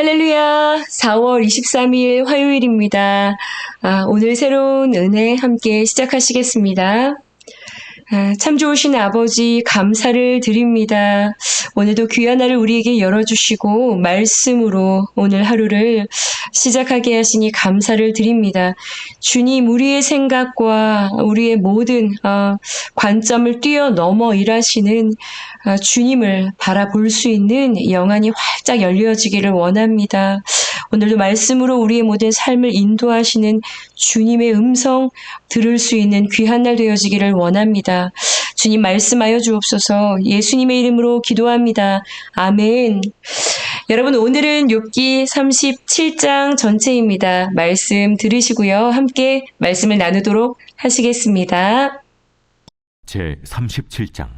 할렐루야! 4월 23일 화요일입니다. 오늘 새로운 은혜 함께 시작하시겠습니다. 참 좋으신 아버지 감사를 드립니다. 오늘도 귀한 날을 우리에게 열어주시고 말씀으로 오늘 하루를 시작하게 하시니 감사를 드립니다. 주님, 우리의 생각과 우리의 모든 관점을 뛰어넘어 일하시는 주님을 바라볼 수 있는 영안이 활짝 열려지기를 원합니다. 오늘도 말씀으로 우리의 모든 삶을 인도하시는 주님의 음성 들을 수 있는 귀한 날 되어지기를 원합니다. 주님 말씀하여 주옵소서. 예수님의 이름으로 기도합니다. 아멘. 여러분, 오늘은 욥기 37장 전체입니다. 말씀 들으시고요. 함께 말씀을 나누도록 하시겠습니다. 제 37장.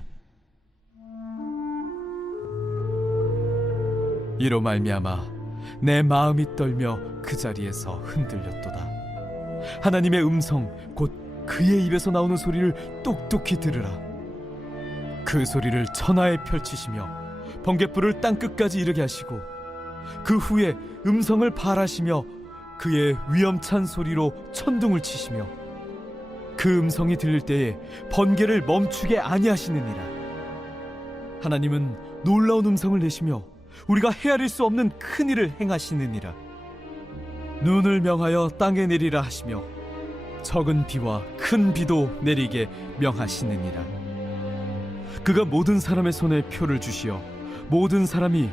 이로 말미암아 내 마음이 떨며 그 자리에서 흔들렸도다. 하나님의 음성 곧 그의 입에서 나오는 소리를 똑똑히 들으라. 그 소리를 천하에 펼치시며 번갯불을 땅끝까지 이르게 하시고 그 후에 음성을 발하시며 그의 위엄찬 소리로 천둥을 치시며 그 음성이 들릴 때에 번개를 멈추게 아니하시느니라. 하나님은 놀라운 음성을 내시며 우리가 헤아릴 수 없는 큰 일을 행하시느니라. 눈을 명하여 땅에 내리라 하시며 적은 비와 큰 비도 내리게 명하시느니라. 그가 모든 사람의 손에 표를 주시어 모든 사람이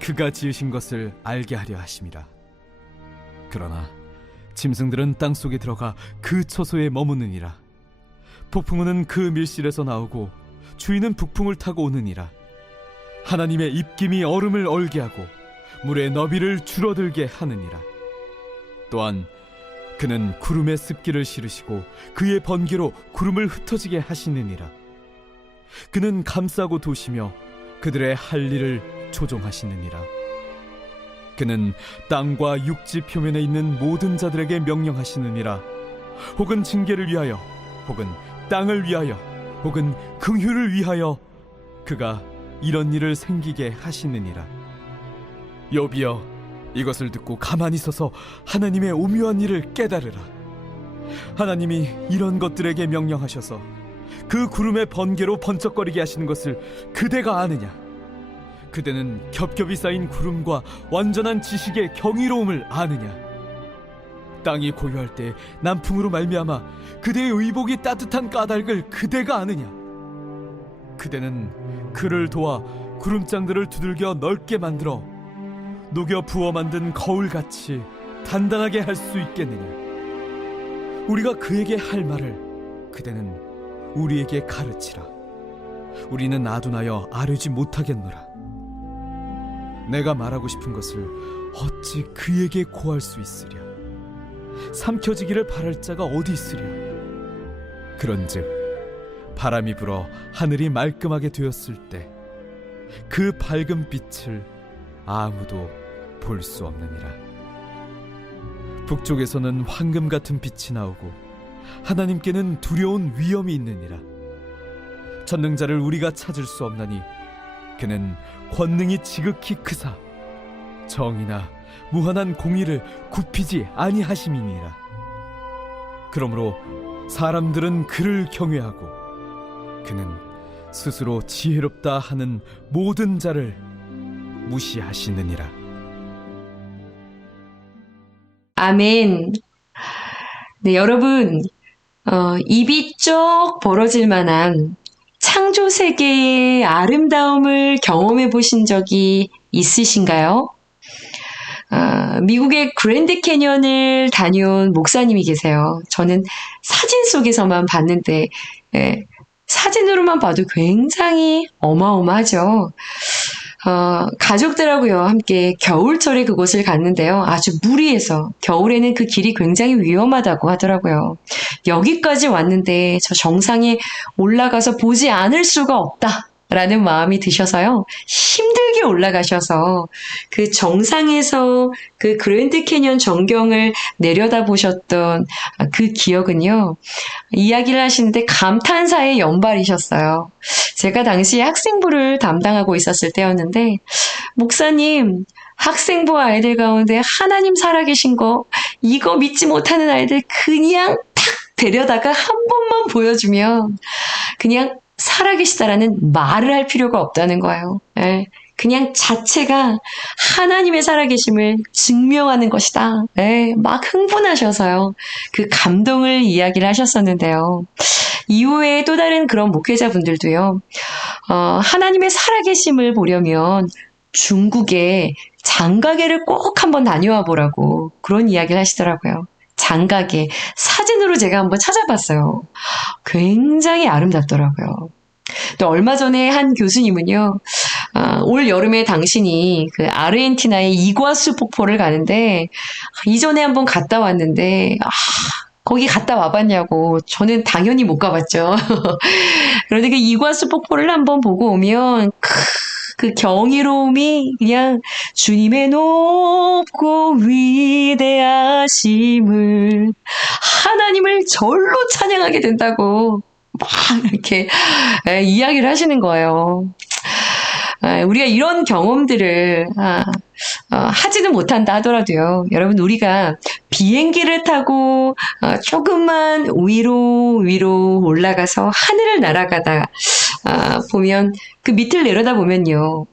그가 지으신 것을 알게 하려 하심이라. 그러나 짐승들은 땅속에 들어가 그 처소에 머무느니라. 폭풍우는 그 밀실에서 나오고 주인은 북풍을 타고 오느니라. 하나님의 입김이 얼음을 얼게 하고 물의 너비를 줄어들게 하느니라. 또한 그는 구름에 습기를 실으시고 그의 번개로 구름을 흩어지게 하시느니라. 그는 감싸고 도시며 그들의 할 일을 조종하시느니라. 그는 땅과 육지 표면에 있는 모든 자들에게 명령하시느니라. 혹은 징계를 위하여, 혹은 땅을 위하여, 혹은 긍휼을 위하여 그가 이런 일을 생기게 하시느니라. 욥이여, 이것을 듣고 가만히 서서 하나님의 오묘한 일을 깨달으라. 하나님이 이런 것들에게 명령하셔서 그 구름의 번개로 번쩍거리게 하시는 것을 그대가 아느냐? 그대는 겹겹이 쌓인 구름과 완전한 지식의 경이로움을 아느냐? 땅이 고요할 때 남풍으로 말미암아 그대의 의복이 따뜻한 까닭을 그대가 아느냐? 그대는 그를 도와 구름장들을 두들겨 넓게 만들어 녹여 부어 만든 거울같이 단단하게 할 수 있겠느냐? 우리가 그에게 할 말을 그대는 우리에게 가르치라. 우리는 아둔하여 아뢰지 못하겠노라. 내가 말하고 싶은 것을 어찌 그에게 고할 수 있으랴? 삼켜지기를 바랄 자가 어디 있으랴? 그런즉 바람이 불어 하늘이 말끔하게 되었을 때 그 밝은 빛을 아무도 볼 수 없느니라. 북쪽에서는 황금 같은 빛이 나오고 하나님께는 두려운 위엄이 있느니라. 전능자를 우리가 찾을 수 없나니 그는 권능이 지극히 크사 정의나 무한한 공의를 굽히지 아니하심이니라. 그러므로 사람들은 그를 경외하고 그는 스스로 지혜롭다 하는 모든 자를 무시하시느니라. 아멘. 네, 여러분, 입이 쩍 벌어질 만한 창조 세계의 아름다움을 경험해 보신 적이 있으신가요? 미국의 그랜드 캐년을 다녀온 목사님이 계세요. 저는 사진 속에서만 봤는데, 사진으로만 봐도 굉장히 어마어마하죠. 가족들하고요, 함께 겨울철에 그곳을 갔는데요. 아주 무리해서 겨울에는 그 길이 굉장히 위험하다고 하더라고요. 여기까지 왔는데 저 정상에 올라가서 보지 않을 수가 없다. 라는 마음이 드셔서요. 힘들게 올라가셔서 그 정상에서 그 그랜드 캐년 전경을 내려다보셨던 그 기억은요. 이야기를 하시는데 감탄사의 연발이셨어요. 제가 당시 학생부를 담당하고 있었을 때였는데 목사님 학생부 아이들 가운데 하나님 살아계신 거, 이거 믿지 못하는 아이들 그냥 탁 데려다가 한 번만 보여주면 그냥 살아계시다라는 말을 할 필요가 없다는 거예요. 예. 그냥 자체가 하나님의 살아계심을 증명하는 것이다. 예, 막 흥분하셔서요. 그 감동을 이야기를 하셨었는데요. 이후에 또 다른 그런 목회자분들도요. 하나님의 살아계심을 보려면 중국에 장가게를 꼭 한번 다녀와 보라고 그런 이야기를 하시더라고요. 장가게. 사진으로 제가 한번 찾아봤어요. 굉장히 아름답더라고요. 또 얼마 전에 한 교수님은요, 올 여름에 당신이 그 아르헨티나의 이과수 폭포를 가는데, 이전에 한번 갔다 왔는데, 거기 갔다 와봤냐고. 저는 당연히 못 가봤죠. 그런데 그 이과수 폭포를 한번 보고 오면, 그 경이로움이 그냥 주님의 높고 위대하심을, 하나님을 절로 찬양하게 된다고 막 이렇게 이야기를 하시는 거예요. 우리가 이런 경험들을 하지는 못한다 하더라도요. 여러분, 우리가 비행기를 타고 조금만 위로 올라가서 하늘을 날아가다 보면 그 밑을 내려다 보면요.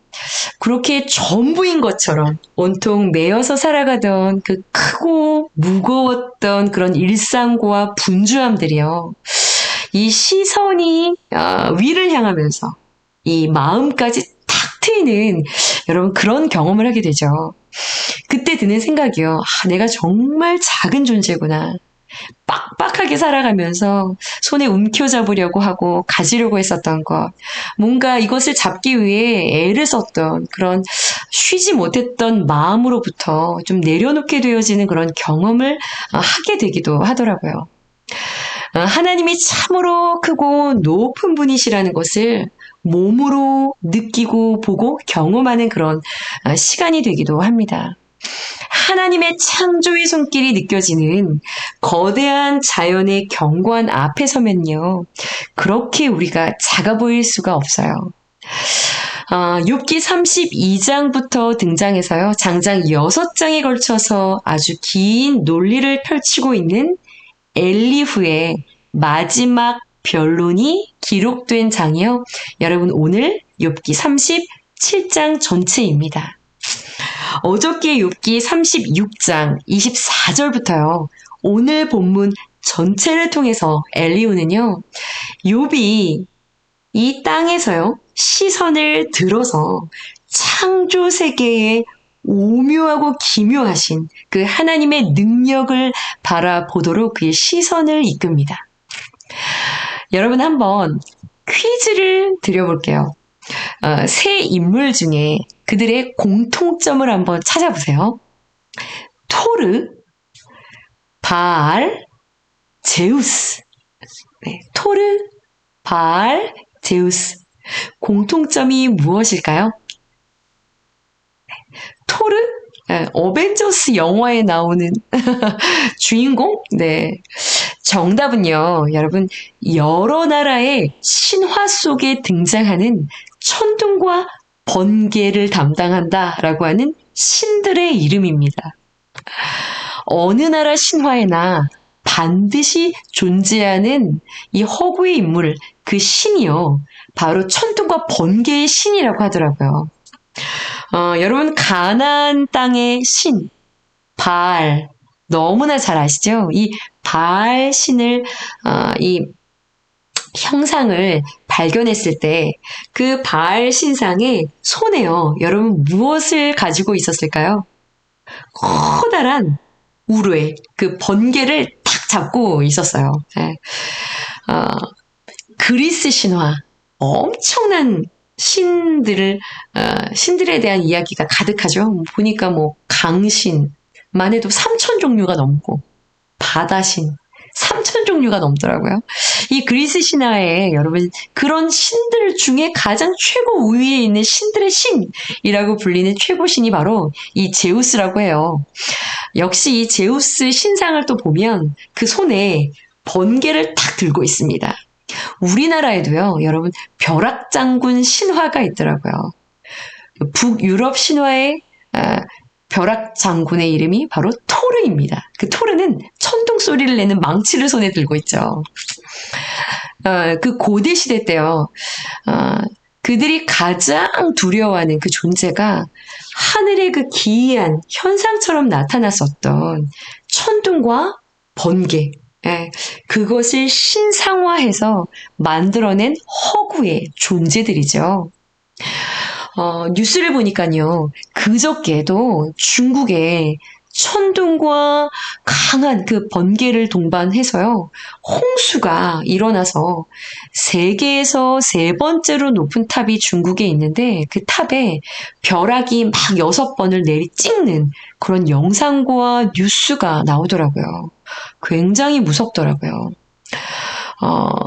그렇게 전부인 것처럼 온통 매여서 살아가던 그 크고 무거웠던 그런 일상과 분주함들이요. 이 시선이 위를 향하면서 이 마음까지 탁 트이는 여러분 그런 경험을 하게 되죠. 그때 드는 생각이요. 내가 정말 작은 존재구나. 빡빡하게 살아가면서 손에 움켜잡으려고 하고 가지려고 했었던 것, 뭔가 이것을 잡기 위해 애를 썼던 그런 쉬지 못했던 마음으로부터 좀 내려놓게 되어지는 그런 경험을 하게 되기도 하더라고요. 하나님이 참으로 크고 높은 분이시라는 것을 몸으로 느끼고 보고 경험하는 그런 시간이 되기도 합니다. 하나님의 창조의 손길이 느껴지는 거대한 자연의 경관 앞에 서면요. 그렇게 우리가 작아 보일 수가 없어요. 욥기 32장부터 등장해서요. 장장 6장에 걸쳐서 아주 긴 논리를 펼치고 있는 엘리후의 마지막 변론이 기록된 장이요. 여러분, 오늘 욥기 37장 전체입니다. 어저께 욥기 36장 24절부터요. 오늘 본문 전체를 통해서 엘리후는요. 욥이 이 땅에서요. 시선을 들어서 창조 세계의 오묘하고 기묘하신 그 하나님의 능력을 바라보도록 그의 시선을 이끕니다. 여러분, 한번 퀴즈를 드려볼게요. 세 인물 중에 그들의 공통점을 한번 찾아보세요. 토르, 바알, 제우스. 네, 토르, 바알, 제우스. 공통점이 무엇일까요? 토르? 어벤져스 영화에 나오는 주인공? 네. 정답은요, 여러분, 여러 나라의 신화 속에 등장하는 천둥과 번개를 담당한다라고 하는 신들의 이름입니다. 어느 나라 신화에나 반드시 존재하는 이 허구의 인물, 그 신이요, 바로 천둥과 번개의 신이라고 하더라고요. 여러분, 가나안 땅의 신, 바알, 너무나 잘 아시죠? 이 바알 신을, 이 형상을 발견했을 때, 그 바알 신상의 손에요, 여러분, 무엇을 가지고 있었을까요? 커다란 우르에, 그 번개를 탁 잡고 있었어요. 네. 그리스 신화, 엄청난 신들에 대한 이야기가 가득하죠. 보니까 강신만 해도 3,000종류가 넘고, 바다신, 3,000종류가 넘더라고요. 이 그리스 신화에 여러분, 그런 신들 중에 가장 최고 우위에 있는 신들의 신이라고 불리는 최고신이 바로 이 제우스라고 해요. 역시 이 제우스 신상을 또 보면 그 손에 번개를 탁 들고 있습니다. 우리나라에도요, 여러분, 벼락장군 신화가 있더라고요. 북유럽 신화에 벼락 장군의 이름이 바로 토르입니다. 그 토르는 천둥 소리를 내는 망치를 손에 들고 있죠. 그 고대 시대 때요. 그들이 가장 두려워하는 그 존재가 하늘의 그 기이한 현상처럼 나타났었던 천둥과 번개. 예, 그것을 신상화해서 만들어낸 허구의 존재들이죠. 뉴스를 보니까요, 그저께도 중국에 천둥과 강한 그 번개를 동반해서요, 홍수가 일어나서 세계에서 세 번째로 높은 탑이 중국에 있는데 그 탑에 벼락이 막 6번을 내리 찍는 그런 영상과 뉴스가 나오더라고요. 굉장히 무섭더라고요.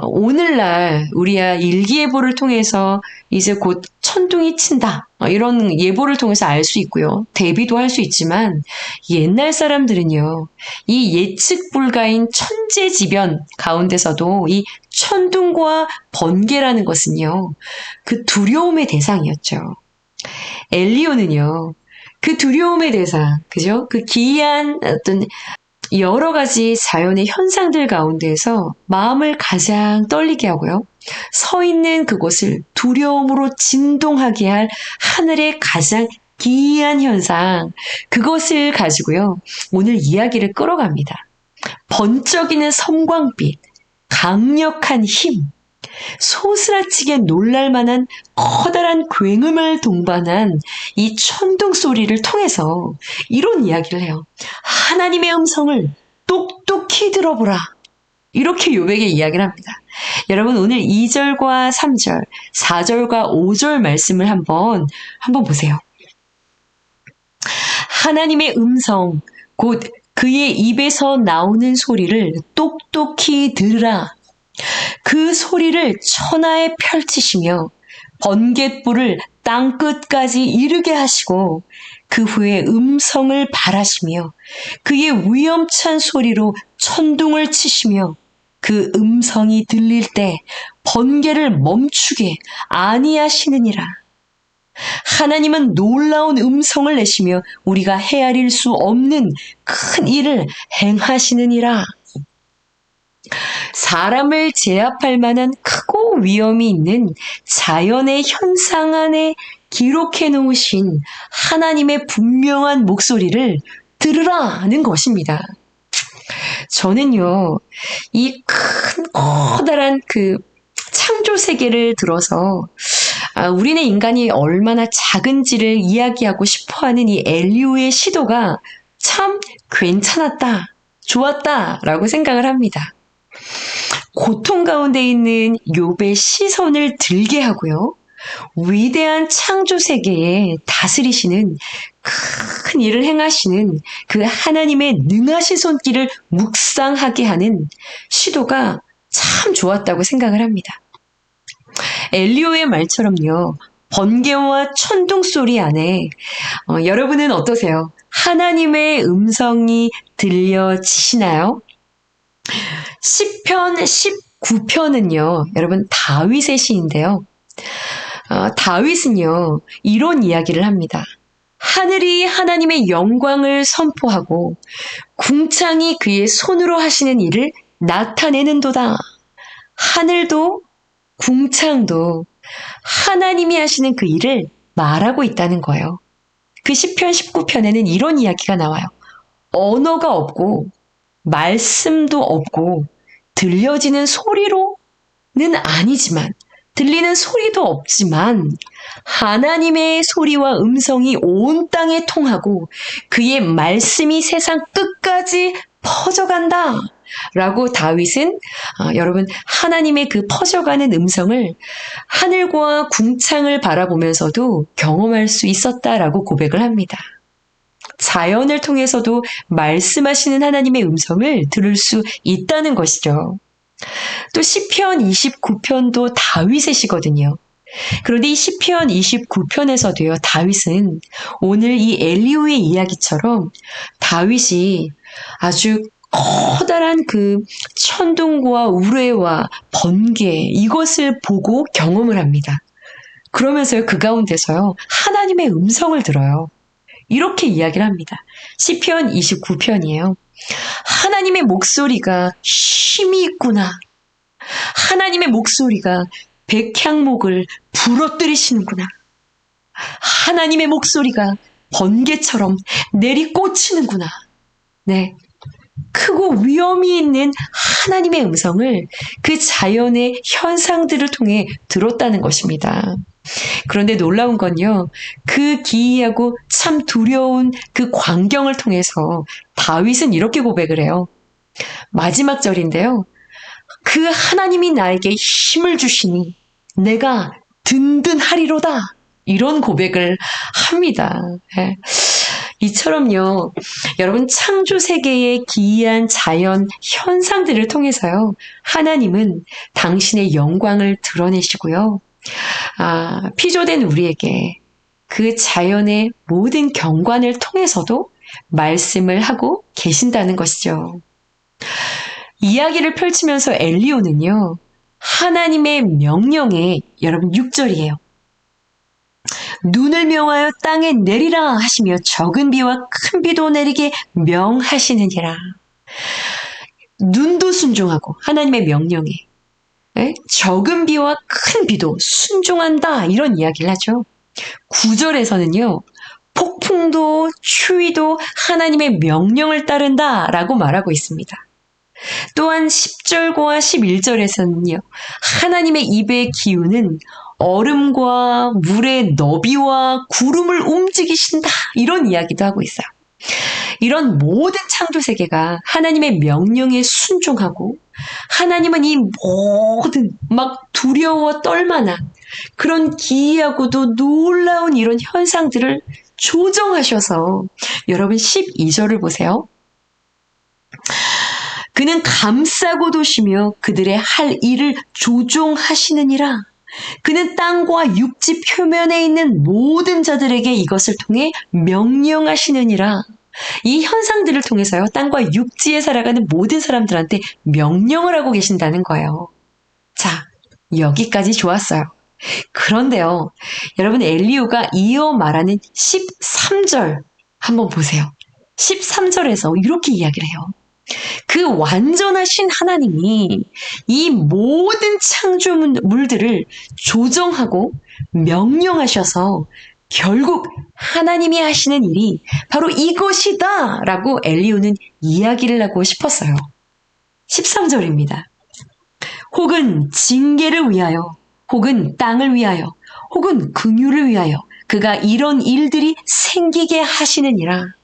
오늘날 우리야 일기예보를 통해서 이제 곧 천둥이 친다. 이런 예보를 통해서 알 수 있고요. 대비도 할 수 있지만 옛날 사람들은요. 이 예측 불가인 천재지변 가운데서도 이 천둥과 번개라는 것은요. 그 두려움의 대상이었죠. 엘리오는요. 그 두려움의 대상, 그죠? 그 기이한 어떤 여러 가지 자연의 현상들 가운데에서 마음을 가장 떨리게 하고요. 서 있는 그곳을 두려움으로 진동하게 할 하늘의 가장 기이한 현상, 그것을 가지고요. 오늘 이야기를 끌어갑니다. 번쩍이는 섬광빛, 강력한 힘, 소스라치게 놀랄만한 커다란 굉음을 동반한 이 천둥 소리를 통해서 이런 이야기를 해요. 하나님의 음성을 똑똑히 들어보라. 이렇게 요백에 이야기를 합니다. 여러분 오늘 2절과 3절, 4절과 5절 말씀을 한번 보세요. 하나님의 음성, 곧 그의 입에서 나오는 소리를 똑똑히 들으라. 그 소리를 천하에 펼치시며 번갯불을 땅끝까지 이르게 하시고 그 후에 음성을 발하시며 그의 위험찬 소리로 천둥을 치시며 그 음성이 들릴 때 번개를 멈추게 아니하시느니라. 하나님은 놀라운 음성을 내시며 우리가 헤아릴 수 없는 큰 일을 행하시느니라. 사람을 제압할 만한 크고 위험이 있는 자연의 현상 안에 기록해 놓으신 하나님의 분명한 목소리를 들으라는 것입니다. 저는요, 이 큰 커다란 그 창조 세계를 들어서 우리네 인간이 얼마나 작은지를 이야기하고 싶어하는 이 엘리오의 시도가 참 괜찮았다, 좋았다라고 생각을 합니다. 고통 가운데 있는 욥의 시선을 들게 하고요. 위대한 창조 세계에 다스리시는 큰 일을 행하시는 그 하나님의 능하신 손길을 묵상하게 하는 시도가 참 좋았다고 생각을 합니다. 엘리오의 말처럼요. 번개와 천둥 소리 안에 여러분은 어떠세요? 하나님의 음성이 들려지시나요? 시편 19편은요, 여러분 다윗의 시인데요. 다윗은요, 이런 이야기를 합니다. 하늘이 하나님의 영광을 선포하고 궁창이 그의 손으로 하시는 일을 나타내는도다. 하늘도 궁창도 하나님이 하시는 그 일을 말하고 있다는 거예요. 그 시편 19편에는 이런 이야기가 나와요. 언어가 없고 말씀도 없고 들려지는 소리로는 아니지만 들리는 소리도 없지만 하나님의 소리와 음성이 온 땅에 통하고 그의 말씀이 세상 끝까지 퍼져간다 라고 다윗은 여러분 하나님의 그 퍼져가는 음성을 하늘과 궁창을 바라보면서도 경험할 수 있었다라고 고백을 합니다. 자연을 통해서도 말씀하시는 하나님의 음성을 들을 수 있다는 것이죠. 또 시편 29편도 다윗의 시거든요. 그런데 이 시편 29편에서도요. 다윗은 오늘 이 엘리오의 이야기처럼 다윗이 아주 커다란 그 천둥과 우레와 번개 이것을 보고 경험을 합니다. 그러면서요. 그 가운데서요. 하나님의 음성을 들어요. 이렇게 이야기를 합니다. 시편 29편이에요. 하나님의 목소리가 힘이 있구나. 하나님의 목소리가 백향목을 부러뜨리시는구나. 하나님의 목소리가 번개처럼 내리꽂히는구나. 네. 크고 위험이 있는 하나님의 음성을 그 자연의 현상들을 통해 들었다는 것입니다. 그런데 놀라운 건요, 그 기이하고 참 두려운 그 광경을 통해서 다윗은 이렇게 고백을 해요. 마지막 절인데요. 그 하나님이 나에게 힘을 주시니 내가 든든하리로다. 이런 고백을 합니다. 네. 이처럼요, 여러분 창조 세계의 기이한 자연 현상들을 통해서요, 하나님은 당신의 영광을 드러내시고요, 피조된 우리에게 그 자연의 모든 경관을 통해서도 말씀을 하고 계신다는 것이죠. 이야기를 펼치면서 엘리오는요, 하나님의 명령에, 여러분 6절이에요. 눈을 명하여 땅에 내리라 하시며 적은 비와 큰 비도 내리게 명하시느니라. 눈도 순종하고 하나님의 명령에, 적은 비와 큰 비도 순종한다, 이런 이야기를 하죠. 9절에서는요. 폭풍도 추위도 하나님의 명령을 따른다라고 말하고 있습니다. 또한 10절과 11절에서는요. 하나님의 입의 기운은 얼음과 물의 너비와 구름을 움직이신다, 이런 이야기도 하고 있어요. 이런 모든 창조 세계가 하나님의 명령에 순종하고, 하나님은 이 모든 막 두려워 떨만한 그런 기이하고도 놀라운 이런 현상들을 조정하셔서, 여러분 12절을 보세요. 그는 감싸고 도시며 그들의 할 일을 조종하시느니라. 그는 땅과 육지 표면에 있는 모든 자들에게 이것을 통해 명령하시느니라. 이 현상들을 통해서요, 땅과 육지에 살아가는 모든 사람들한테 명령을 하고 계신다는 거예요. 자, 여기까지 좋았어요. 그런데요, 여러분 엘리후가 이어 말하는 13절 한번 보세요. 13절에서 이렇게 이야기를 해요. 그 완전하신 하나님이 이 모든 창조물들을 조정하고 명령하셔서 결국 하나님이 하시는 일이 바로 이것이다 라고 엘리후는 이야기를 하고 싶었어요. 13절입니다. 혹은 징계를 위하여, 혹은 땅을 위하여, 혹은 긍휼을 위하여 그가 이런 일들이 생기게 하시느니라.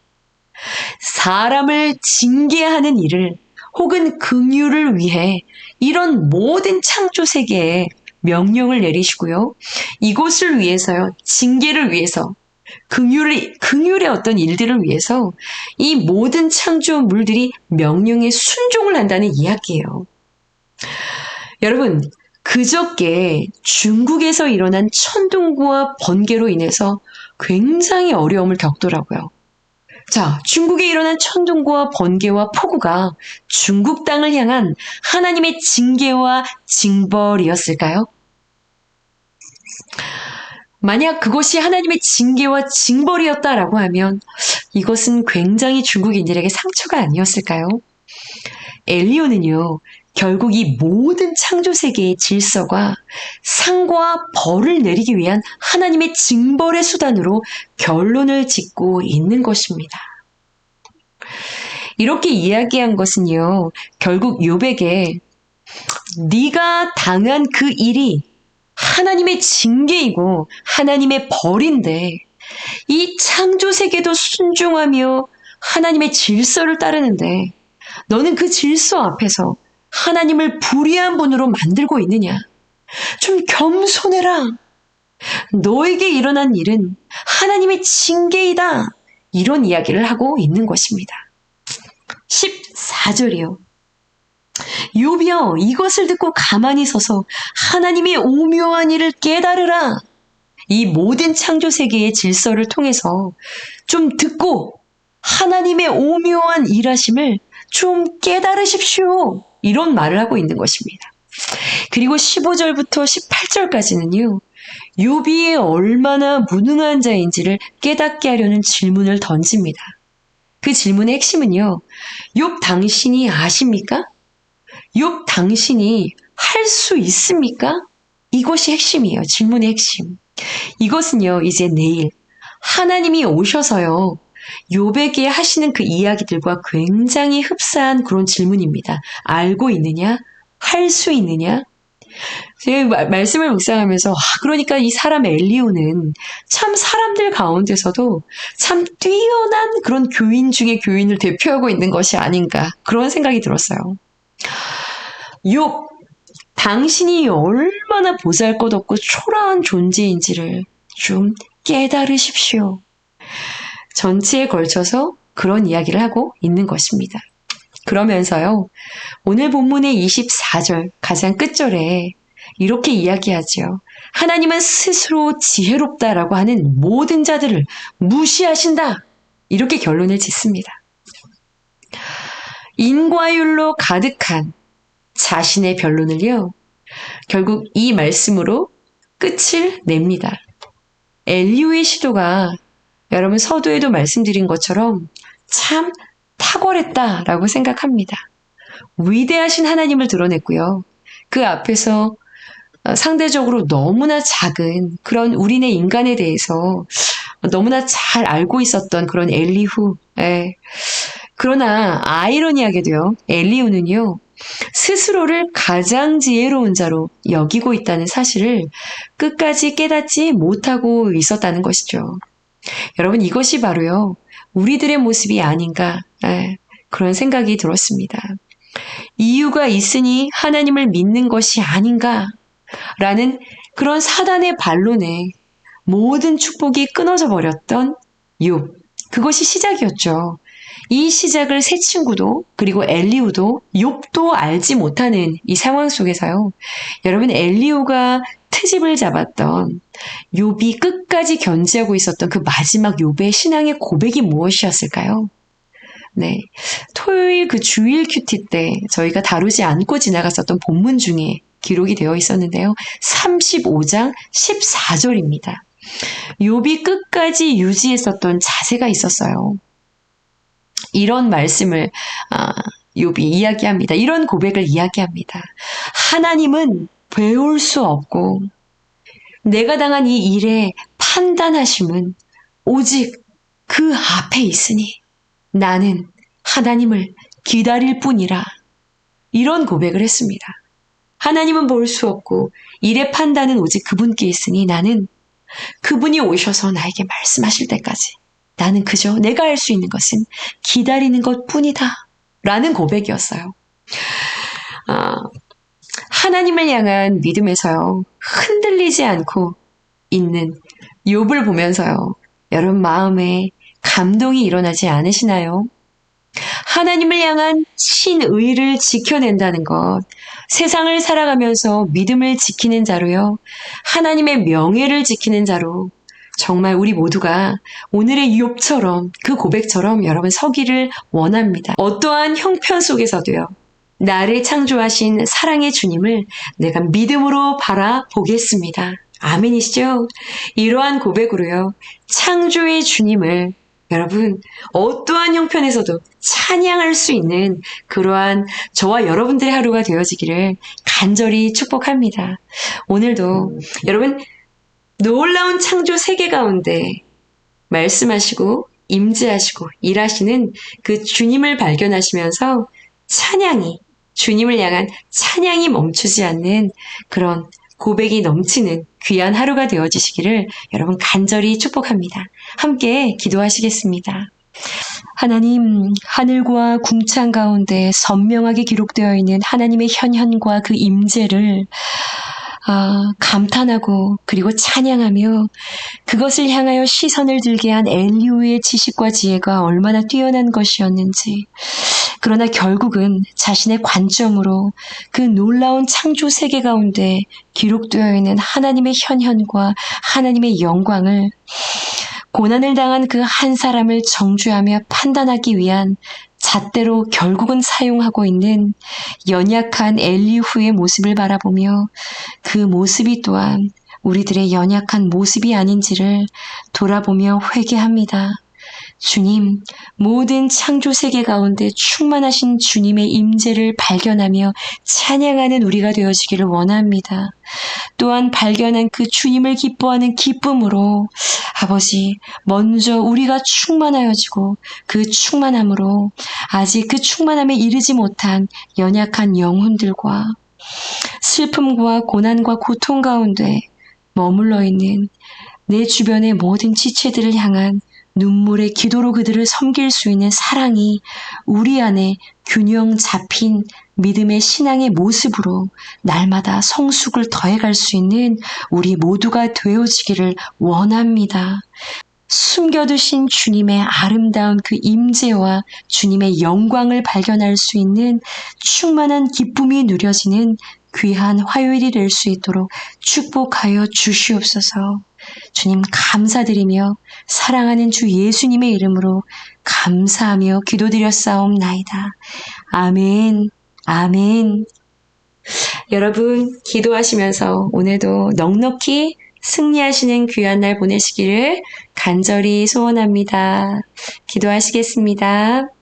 사람을 징계하는 일을, 혹은 긍휼을 위해 이런 모든 창조 세계에 명령을 내리시고요. 이곳을 위해서요, 징계를 위해서, 긍휼의 어떤 일들을 위해서 이 모든 창조물들이 명령에 순종을 한다는 이야기예요. 여러분, 그저께 중국에서 일어난 천둥과 번개로 인해서 굉장히 어려움을 겪더라고요. 자, 중국에 일어난 천둥과 번개와 폭우가 중국 땅을 향한 하나님의 징계와 징벌이었을까요? 만약 그것이 하나님의 징계와 징벌이었다라고 하면 이것은 굉장히 중국인들에게 상처가 아니었을까요? 엘리후는요, 결국 이 모든 창조 세계의 질서가 상과 벌을 내리기 위한 하나님의 징벌의 수단으로 결론을 짓고 있는 것입니다. 이렇게 이야기한 것은요, 결국 욥에게 네가 당한 그 일이 하나님의 징계이고 하나님의 벌인데, 이 창조 세계도 순종하며 하나님의 질서를 따르는데 너는 그 질서 앞에서 하나님을 불의한 분으로 만들고 있느냐? 좀 겸손해라. 너에게 일어난 일은 하나님의 징계이다. 이런 이야기를 하고 있는 것입니다. 14절이요. 욥이여, 이것을 듣고 가만히 서서 하나님의 오묘한 일을 깨달으라. 이 모든 창조 세계의 질서를 통해서 좀 듣고 하나님의 오묘한 일하심을 좀 깨달으십시오. 이런 말을 하고 있는 것입니다. 그리고 15절부터 18절까지는요. 욥이 얼마나 무능한 자인지를 깨닫게 하려는 질문을 던집니다. 그 질문의 핵심은요. 욥 당신이 아십니까? 욥 당신이 할 수 있습니까? 이것이 핵심이에요. 질문의 핵심. 이것은요. 이제 내일 하나님이 오셔서요. 욥에게 하시는 그 이야기들과 굉장히 흡사한 그런 질문입니다. 알고 있느냐? 할 수 있느냐? 제가 말씀을 묵상하면서 그러니까 이 사람 엘리후는 참 사람들 가운데서도 참 뛰어난 그런 교인 중에 교인을 대표하고 있는 것이 아닌가 그런 생각이 들었어요. 욥, 당신이 얼마나 보잘것없고 초라한 존재인지를 좀 깨달으십시오. 전체에 걸쳐서 그런 이야기를 하고 있는 것입니다. 그러면서요. 오늘 본문의 24절 가장 끝절에 이렇게 이야기하지요. 하나님은 스스로 지혜롭다라고 하는 모든 자들을 무시하신다. 이렇게 결론을 짓습니다. 인과율로 가득한 자신의 변론을요. 결국 이 말씀으로 끝을 냅니다. 엘리후의 시도가 여러분 서두에도 말씀드린 것처럼 참 탁월했다라고 생각합니다. 위대하신 하나님을 드러냈고요. 그 앞에서 상대적으로 너무나 작은 그런 우리네 인간에 대해서 너무나 잘 알고 있었던 그런 엘리후. 그러나 아이러니하게도요. 엘리후는요. 스스로를 가장 지혜로운 자로 여기고 있다는 사실을 끝까지 깨닫지 못하고 있었다는 것이죠. 여러분 이것이 바로요. 우리들의 모습이 아닌가 그런 생각이 들었습니다. 이유가 있으니 하나님을 믿는 것이 아닌가 라는 그런 사단의 반론에 모든 축복이 끊어져 버렸던 욥. 그것이 시작이었죠. 이 시작을 세 친구도 그리고 엘리후도 욥도 알지 못하는 이 상황 속에서요. 여러분 엘리후가 트집을 잡았던 욥이 끝까지 견지하고 있었던 그 마지막 욥의 신앙의 고백이 무엇이었을까요? 네, 토요일 그 주일 큐티 때 저희가 다루지 않고 지나갔었던 본문 중에 기록이 되어 있었는데요. 35장 14절입니다. 욥이 끝까지 유지했었던 자세가 있었어요. 이런 말씀을 욥이 이야기합니다. 이런 고백을 이야기합니다. 하나님은 배울 수 없고 내가 당한 이 일의 판단하심은 오직 그 앞에 있으니 나는 하나님을 기다릴 뿐이라. 이런 고백을 했습니다. 하나님은 볼 수 없고 일의 판단은 오직 그분께 있으니 나는 그분이 오셔서 나에게 말씀하실 때까지 나는 그저 내가 할 수 있는 것은 기다리는 것뿐이다. 라는 고백이었어요. 하나님을 향한 믿음에서요. 흔들리지 않고 있는 욥을 보면서요. 여러분 마음에 감동이 일어나지 않으시나요? 하나님을 향한 신의를 지켜낸다는 것, 세상을 살아가면서 믿음을 지키는 자로요. 하나님의 명예를 지키는 자로 정말 우리 모두가 오늘의 욥처럼 그 고백처럼 여러분 서기를 원합니다. 어떠한 형편 속에서도요. 나를 창조하신 사랑의 주님을 내가 믿음으로 바라보겠습니다. 아멘이시죠? 이러한 고백으로요. 창조의 주님을 여러분 어떠한 형편에서도 찬양할 수 있는 그러한 저와 여러분들의 하루가 되어지기를 간절히 축복합니다. 오늘도 여러분 놀라운 창조 세계 가운데 말씀하시고 임재하시고 일하시는 그 주님을 발견하시면서 찬양이 주님을 향한 찬양이 멈추지 않는 그런 고백이 넘치는 귀한 하루가 되어지시기를 여러분 간절히 축복합니다. 함께 기도하시겠습니다. 하나님, 하늘과 궁창 가운데 선명하게 기록되어 있는 하나님의 현현과 그 임재를 감탄하고 그리고 찬양하며 그것을 향하여 시선을 들게 한 엘리후의 지식과 지혜가 얼마나 뛰어난 것이었는지, 그러나 결국은 자신의 관점으로 그 놀라운 창조 세계 가운데 기록되어 있는 하나님의 현현과 하나님의 영광을 고난을 당한 그 한 사람을 정죄하며 판단하기 위한 잣대로 결국은 사용하고 있는 연약한 엘리후의 모습을 바라보며 그 모습이 또한 우리들의 연약한 모습이 아닌지를 돌아보며 회개합니다. 주님, 모든 창조 세계 가운데 충만하신 주님의 임재를 발견하며 찬양하는 우리가 되어지기를 원합니다. 또한 발견한 그 주님을 기뻐하는 기쁨으로 아버지, 먼저 우리가 충만하여지고 그 충만함으로 아직 그 충만함에 이르지 못한 연약한 영혼들과 슬픔과 고난과 고통 가운데 머물러 있는 내 주변의 모든 지체들을 향한 눈물의 기도로 그들을 섬길 수 있는 사랑이 우리 안에 균형 잡힌 믿음의 신앙의 모습으로 날마다 성숙을 더해갈 수 있는 우리 모두가 되어지기를 원합니다. 숨겨두신 주님의 아름다운 그 임재와 주님의 영광을 발견할 수 있는 충만한 기쁨이 누려지는 귀한 화요일이 될 수 있도록 축복하여 주시옵소서. 주님 감사드리며 사랑하는 주 예수님의 이름으로 감사하며 기도드렸사옵나이다. 아멘. 아멘. 여러분 기도하시면서 오늘도 넉넉히 승리하시는 귀한 날 보내시기를 간절히 소원합니다. 기도하시겠습니다.